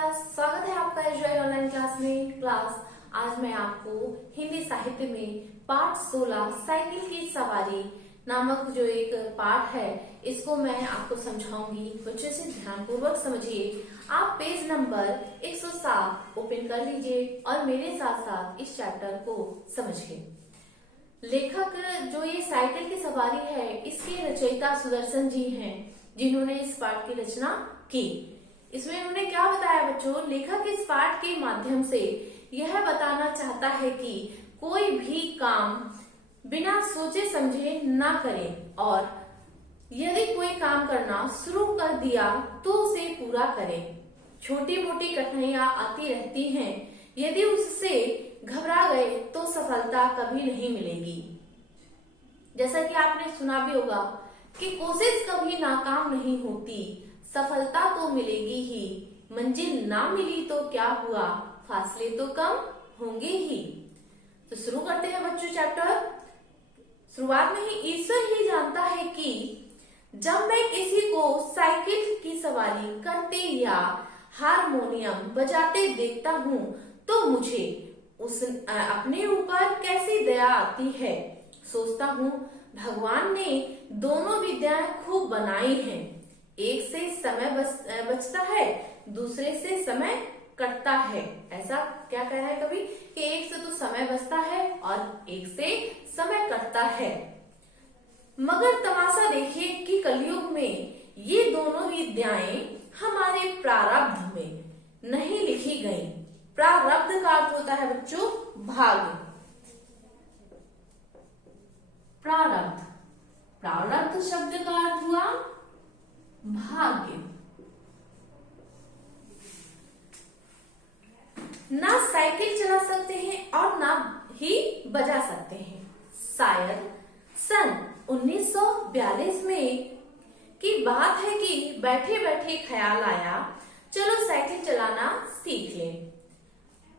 Class, स्वागत है आपका एजॉय ऑनलाइन क्लास में। क्लास आज मैं आपको हिंदी साहित्य में पाठ 16 साइकिल की सवारी नामक जो एक पाठ है इसको मैं आपको समझाऊंगी। बच्चों से ध्यानपूर्वक समझिए। आप पेज नंबर 107 ओपन कर लीजिए और मेरे साथ साथ इस चैप्टर को समझिए। लेखक जो ये साइकिल की सवारी है इसके रचयिता सुदर्शन जी हैं, जिन्होंने इस पाठ की रचना की। इसमें उन्होंने क्या बताया बच्चों, लेखक इस पाठ के माध्यम से यह बताना चाहता है कि कोई भी काम बिना सोचे समझे ना करें और यदि कोई काम करना शुरू कर दिया तो उसे पूरा करें। छोटी मोटी कठिनाइयां आती रहती हैं, यदि उससे घबरा गए तो सफलता कभी नहीं मिलेगी। जैसा कि आपने सुना भी होगा कि कोशिश कभी नाकाम नहीं होती, सफलता तो मिलेगी ही। मंजिल ना मिली तो क्या हुआ, फासले तो कम होंगे ही। तो शुरू करते हैं बच्चों चैप्टर। शुरुआत में ही ईश्वर ही जानता है कि जब मैं किसी को साइकिल की सवारी करते या हारमोनियम बजाते देखता हूँ तो मुझे उस अपने ऊपर कैसी दया आती है। सोचता हूँ भगवान ने दोनों विद्याएं खूब बनाई हैं। एक से समय बचता है, दूसरे से समय कटता है। ऐसा क्या कहा है कभी कि एक से तो समय बचता है और एक से समय कटता है। मगर तमाशा देखिए कि कलयुग में ये दोनों विद्याएं हमारे प्रारब्ध में नहीं लिखी गई। प्रारब्ध का अर्थ होता है बच्चों भाग्य। प्रारब्ध, प्रारब्ध शब्द का अर्थ हुआ भाग्य। ना साइकिल चला सकते हैं और ना ही बजा सकते हैं। शायद सन 1942 में की बात है कि बैठे बैठे ख्याल आया चलो साइकिल चलाना सीख लें।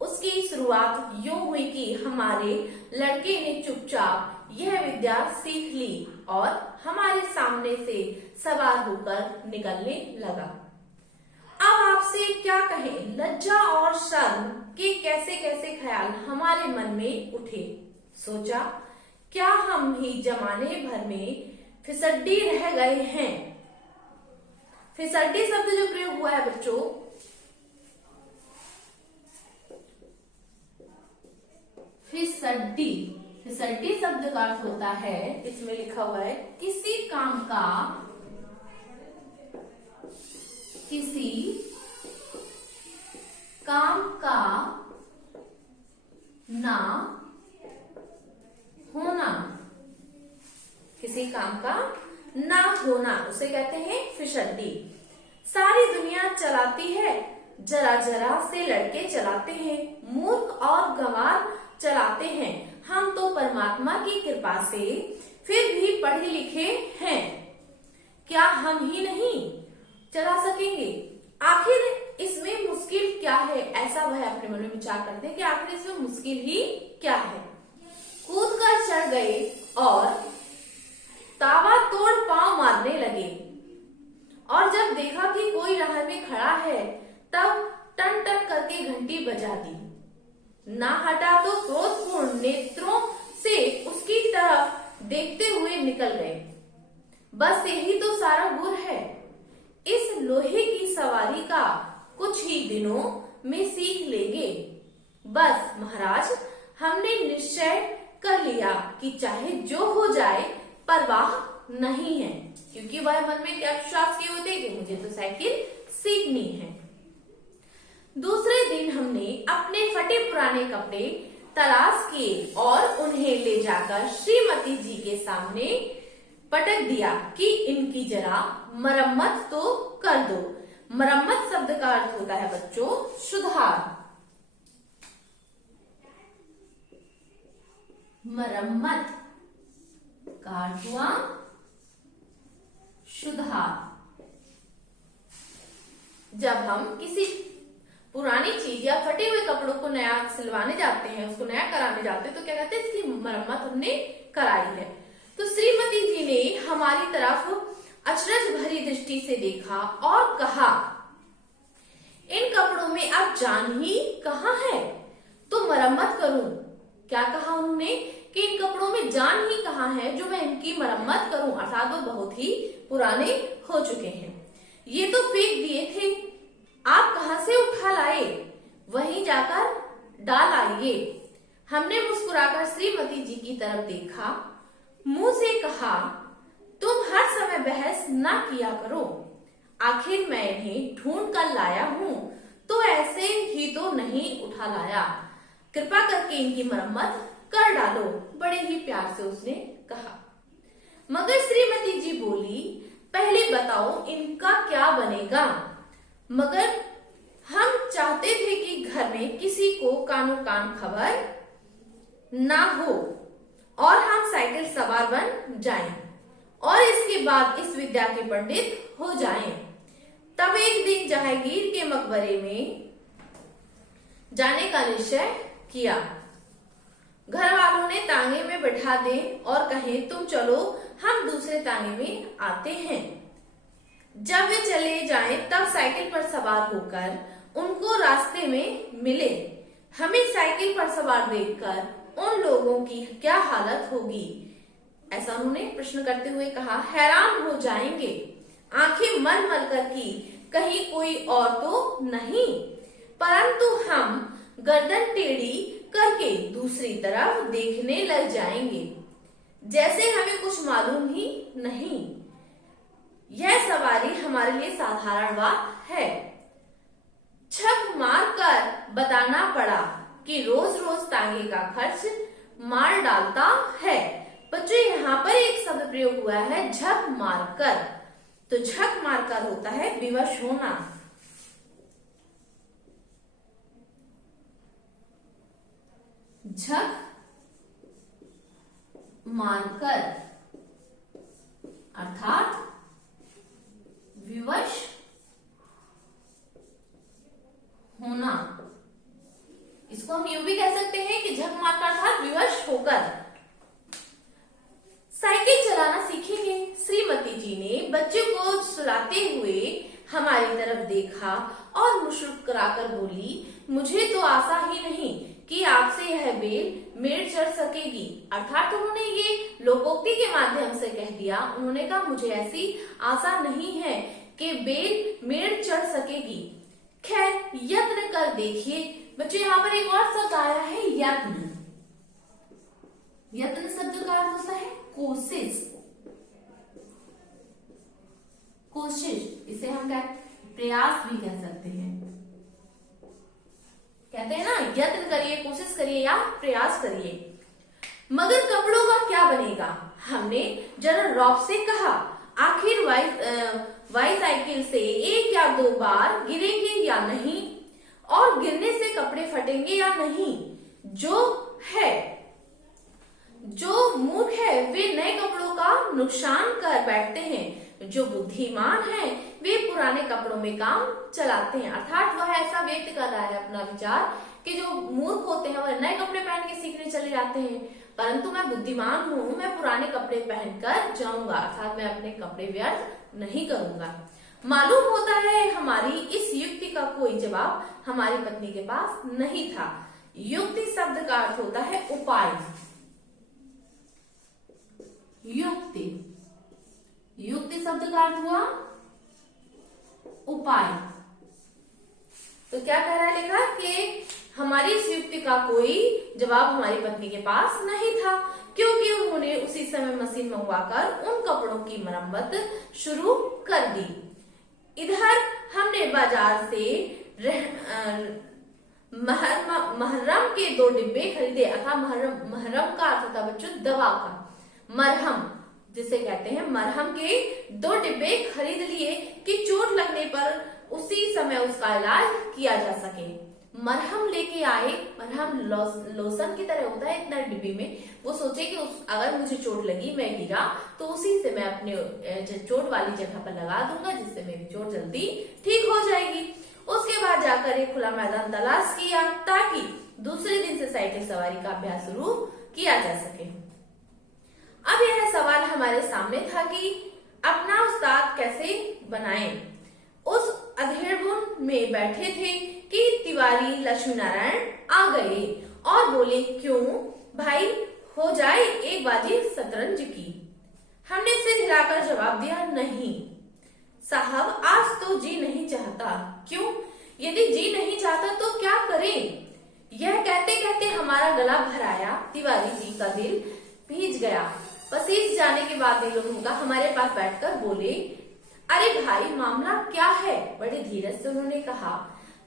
उसकी शुरुआत यूं हुई कि हमारे लड़के ने चुपचाप यह विद्या सीख ली और हमारे सामने से सवार होकर निकलने लगा। अब आपसे क्या कहें, लज्जा और शर्म के कैसे कैसे ख्याल हमारे मन में उठे। सोचा क्या हम ही जमाने भर में फिसड्डी रह गए हैं। फिसड्डी शब्द जो प्रयोग हुआ है बच्चों, फिसड्डी, फिसड्डी शब्द का अर्थ होता है, इसमें लिखा हुआ है किसी काम का ना होना। किसी काम का ना होना उसे कहते हैं फिसड्डी। सारी दुनिया चलाती है, जरा जरा से लड़के चलाते हैं, मूर्ख और गंवार चलाते हैं। हम तो परमात्मा की कृपा से फिर भी पढ़े लिखे हैं, क्या हम ही नहीं चला सकेंगे। आखिर इसमें मुश्किल क्या है, ऐसा वह अपने मन में विचार करते हैं कि आखिर इसमें मुश्किल ही क्या है। कूद कर चढ़ गए और तावा तोड़ पांव मारने लगे और जब देखा कि कोई राह में खड़ा है तब टन टन करके घंटी बजा दी। ना हटा तो क्रोधपूर्ण नेत्रों से उसकी तरफ देखते हुए निकल गए। बस यही तो सारा गुर है। इस लोहे की सवारी का कुछ ही दिनों में सीख लेंगे। बस महाराज, हमने निश्चय कर लिया कि चाहे जो हो जाए परवाह नहीं है, क्योंकि वह मन में क्या विश्वास किए हुए थे कि मुझे तो साइकिल सीखनी है। दूसरे दिन हमने अपने फटे पुराने कपड़े तलाश किए और उन्हें ले जाकर श्रीमती जी के सामने पटक दिया कि इनकी जरा मरम्मत तो कर दो। मरम्मत शब्द का अर्थ होता है बच्चों सुधार। मरम्मत का अर्थ हुआ सुधार। जब हम किसी पुरानी चीज या फटे हुए कपड़ों को नया सिलवाने जाते हैं, उसको नया कराने जाते हैं, तो क्या कहते हैं, इसकी मरम्मत हमने कराई है। तो श्रीमती जी ने हमारी तरफ अचरज भरी दृष्टि से देखा और कहा, इन कपड़ों है जो मैं इनकी मरम्मत करूं, अर्थात वो बहुत ही पुराने हो चुके हैं। ये तो फेंक दिए थे, आप कहां से उठा लाए, वहीं जाकर डाल आइए। हमने मुस्कुराकर श्रीमती जी की तरफ देखा, मुंह से कहा, तुम हर समय बहस ना किया करो, आखिर मैं इन्हें ढूंढ कर लाया हूं, तो ऐसे ही तो नहीं उठा लाया, कृपा करके इनकी मरम्मत कर डालो, बड़े ही प्यार से उसने कहा। मगर श्रीमती जी बोली, पहले बताओ इनका क्या बनेगा। मगर हम चाहते थे कि घर में किसी को कानो कान खबर ना हो और हम साइकिल सवार बन जाएं और इसके बाद इस विद्या के पंडित हो जाएं। तब एक दिन जहांगीर के मकबरे में जाने का निश्चय किया। घर वालों ने तांगे में बैठा दे और कहे, तुम चलो हम दूसरे तांगे में आते हैं। जब वे चले जाएं तब साइकिल पर सवार होकर उनको रास्ते में मिले। हमें साइकिल पर सवार देखकर उन लोगों की क्या हालत होगी, ऐसा उन्होंने प्रश्न करते हुए कहा। हैरान हो जाएंगे, आंखें मल मल कर की, कहीं कोई और तो नहीं। परंतु हम गर्दन टेढ़ी करके दूसरी तरफ देखने लग जाएंगे, जैसे हमें कुछ मालूम ही नहीं। यह सवारी हमारे लिए साधारण बात है। छक मार कर बताना पड़ा कि रोज रोज तांगे का खर्च मार डालता है। बच्चों, यहाँ पर एक शब्द प्रयोग हुआ है झक मारकर। तो झक मारकर होता है विवश होना। झक मारकर अर्थात विवश होना। इसको हम यूं भी कह सकते हैं कि झक मारकर अर्थात विवश होकर। साइकिल चलाना सीखेंगे। श्रीमती जी ने बच्चे को सुलाते हुए हमारी तरफ देखा और मुस्कुराकर बोली, मुझे तो आशा ही नहीं कि आपसे यह बेल मेड़ चढ़ सकेगी। अर्थात उन्होंने ये लोकोक्ति के माध्यम से कह दिया। उन्होंने कहा, मुझे ऐसी आशा नहीं है कि बेल मेड़ चढ़ सकेगी। खैर, यत्न कर देखिए। बच्चों, यहाँ पर एक और शब्द आया है यत्न। यत्न शब्द का अर्थ होता है कोशिश। कोशिश, इसे हम क्या प्रयास भी कह सकते हैं। कहते हैं ना, यत्न करिए, कोशिश करिए या प्रयास करिए। मगर कपड़ों का क्या बनेगा? हमने जनरल रॉब से कहा, आखिर वाई साइकिल से एक या दो बार गिरेंगे या नहीं, और गिरने से कपड़े फटेंगे या नहीं। जो मूर्ख है वे नए कपड़ों का नुकसान कर बैठते हैं, जो बुद्धिमान हैं वे पुराने कपड़ों में काम चलाते हैं। अर्थात वह ऐसा व्यक्त कर रहा है अपना विचार कि जो मूर्ख होते हैं वह नए कपड़े पहन के सीखने चले जाते हैं, परंतु मैं बुद्धिमान हूं, मैं पुराने कपड़े पहनकर जाऊंगा, अर्थात मैं अपने कपड़े व्यर्थ नहीं करूंगा। मालूम होता है हमारी इस युक्ति का कोई जवाब हमारी पत्नी के पास नहीं था। युक्ति शब्द का अर्थ होता है उपाय। युक्ति शब्द का अर्थ हुआ उपाय। तो क्या कह रहा है लिखा कि हमारी इस युक्ति का कोई जवाब हमारी पत्नी के पास नहीं था, क्योंकि उन्होंने उसी समय मशीन मंगवाकर उन कपड़ों की मरम्मत शुरू कर दी। इधर हमने बाजार से महरम के 2 डिब्बे खरीदे। अर्थात महरम का अर्थ होता बच्चों दवा का। मरहम जिसे कहते हैं, मरहम के 2 डिब्बे खरीद लिए कि चोट लगने पर उसी समय उसका इलाज किया जा सके। मरहम लेके आए। मरहम लोशन की तरह होता है इतना डिब्बे में। वो सोचे कि अगर मुझे चोट लगी, मैं गिरा, तो उसी से मैं अपने चोट वाली जगह पर लगा दूंगा, जिससे मेरी चोट जल्दी ठीक हो जाएगी। उसके बाद जाकर एक खुला मैदान तलाश किया ताकि दूसरे दिन से साइकिल सवारी का अभ्यास शुरू किया जा सके। अब यह सवाल हमारे सामने था कि अपना उस्ताद कैसे बनाएं। उस अधेड़बुन में बैठे थे कि तिवारी लक्ष्मी नारायण आ गए और बोले, क्यों भाई, हो जाए एक बाजी शतरंज की। हमने सिर हिलाकर जवाब दिया, नहीं साहब, आज तो जी नहीं चाहता। क्यों? यदि जी नहीं चाहता तो क्या करें? यह कहते कहते हमारा गला भर आया। तिवारी जी का दिल भीज गया। पसीज जाने के बाद दिलों का हमारे पास बैठकर बोले, अरे भाई, मामला क्या है? बड़े धीरज से उन्होंने कहा,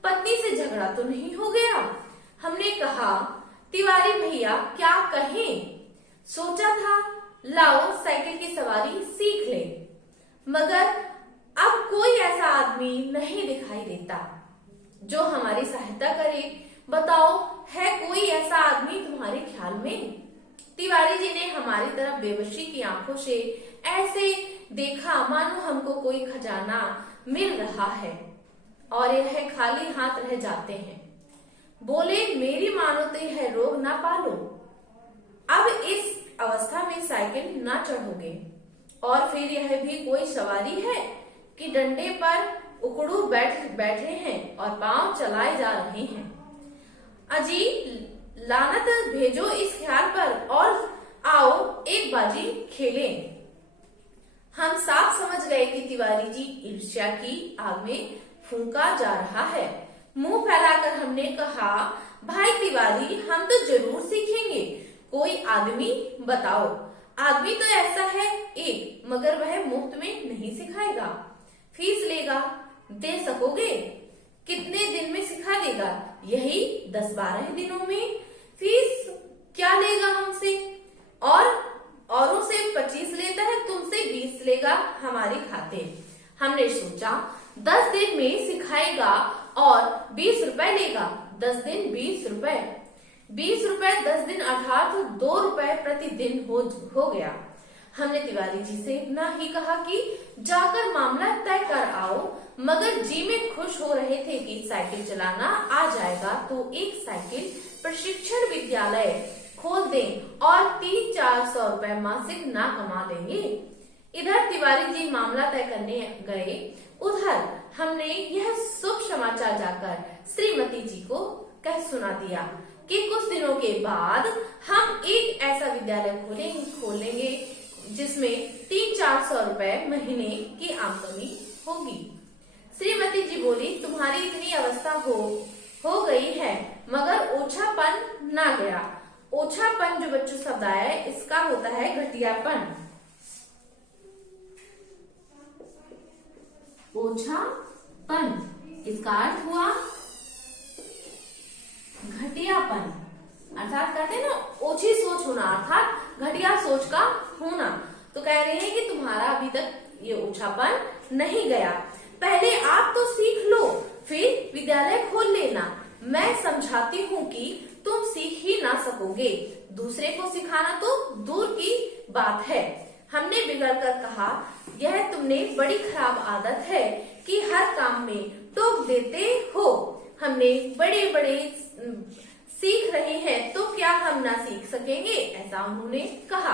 पत्नी से झगड़ा तो नहीं हो गया? हमने कहा, तिवारी भैया क्या कहें, सोचा था लाओ साइकिल की सवारी सीख ले, मगर अब कोई ऐसा आदमी नहीं दिखाई देता जो हमारी सहायता करे। बताओ, है कोई ऐसा आदमी तुम्हारे ख्याल में? तिवारी जी ने हमारी तरफ बेबसी की आंखों से ऐसे देखा मानो हमको कोई खजाना मिल रहा है और यह खाली हाथ रह जाते हैं। बोले, मेरी मानो तो यह रोग ना पालो, अब इस अवस्था में साइकिल ना चढ़ोगे, और फिर यह भी कोई सवारी है कि डंडे पर उकड़ू बैठे हैं और पांव चलाए जा रहे हैं। अजी, लानत भेजो इस ख्याल पर और आओ एक बाजी खेलें। हम साफ समझ गए कि तिवारी जी ईर्ष्या की आग में फूंका जा रहा है। मुंह फैलाकर हमने कहा, भाई तिवारी, हम तो जरूर सीखेंगे। कोई आदमी बताओ। आदमी तो ऐसा है एक, मगर वह मुफ्त में नहीं सिखाएगा, फीस लेगा। दे सकोगे? कितने दिन में सिखा देगा? यही 10-12 दिनों में। फीस क्या लेगा हमसे? और औरों से 25 लेता है, तुमसे 20 लेगा हमारे खाते। हमने सोचा 10 दिन में सिखाएगा और 20 रुपए लेगा। 10 दिन 20 रुपए, 20 रुपए 10 दिन अर्थात 2 रुपए प्रतिदिन हो गया। हमने तिवारी जी से इतना ही कहा कि जाकर मामला तय कर आओ, मगर जी में खुश हो रहे थे कि साइकिल चलाना आ जाएगा तो एक साइकिल प्रशिक्षण विद्यालय खोल दें और 300-400 रुपए मासिक ना कमा देंगे। इधर तिवारी जी मामला तय करने गए, उधर हमने यह शुभ समाचार जाकर श्रीमती जी को कह सुना दिया कि कुछ दिनों के बाद हम एक ऐसा विद्यालय खोलेंगे जिसमें 300-400 रुपए महीने की आमदनी होगी। श्रीमती जी बोली, तुम्हारी इतनी अवस्था हो गई है, मगर ओछापन ना गया। ओछापन जो बच्चों शब्द आया है, इसका होता है घटियापन। ओछापन, इसका अर्थ हुआ घटियापन, अर्थात कहते हैं ना ओछी सोच होना, अर्थात घटिया सोच का होना। तो कह रहे हैं कि तुम्हारा अभी तक ये ओछापन नहीं गया। पहले आप तो सीख लो, फिर विद्यालय खोल लेना। मैं समझाती हूँ कि तुम सीख ही ना सकोगे, दूसरे को सिखाना तो दूर की बात है। हमने बिगड़ कर कहा, यह तुमने बड़ी खराब आदत है कि हर काम में टोक देते हो। हमने बड़े बड़े सीख रहे हैं तो क्या हम ना सीख सकेंगे? ऐसा उन्होंने कहा।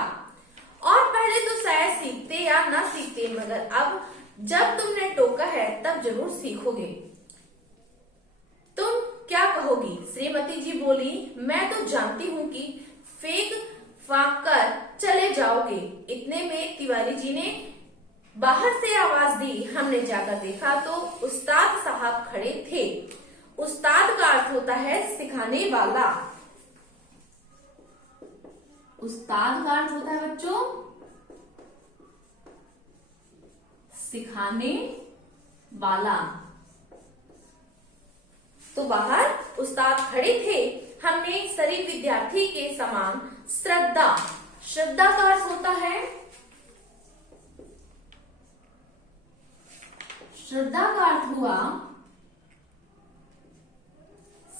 और पहले तो शायद सीखते या ना सीखते, मगर अब जब तुमने टोका है तब जरूर सीखोगे। तुम क्या कहोगी? श्रीमती जी बोली, मैं तो जानती हूँ कि फेंक फाक कर चले जाओगे। इतने में तिवारी जी ने बाहर से आवाज दी। हमने जाकर देखा तो उस्ताद साहब खड़े थे। उस्ताद का अर्थ होता है सिखाने वाला। उस्ताद का अर्थ होता है बच्चों सिखाने वाला। तो बाहर उस्ताद खड़े थे। हमने शरीफ विद्यार्थी के समान श्रद्धा, श्रद्धा का अर्थ होता है, श्रद्धा का अर्थ हुआ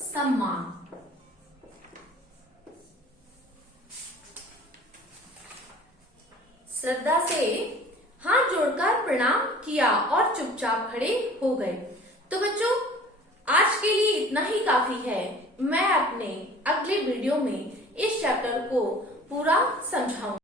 सम्मान। श्रद्धा से हाथ जोड़कर प्रणाम किया और चुपचाप खड़े हो गए। तो बच्चों, आज के लिए इतना ही काफी है। मैं अपने अगले वीडियो में इस चैप्टर को पूरा समझाऊंगी।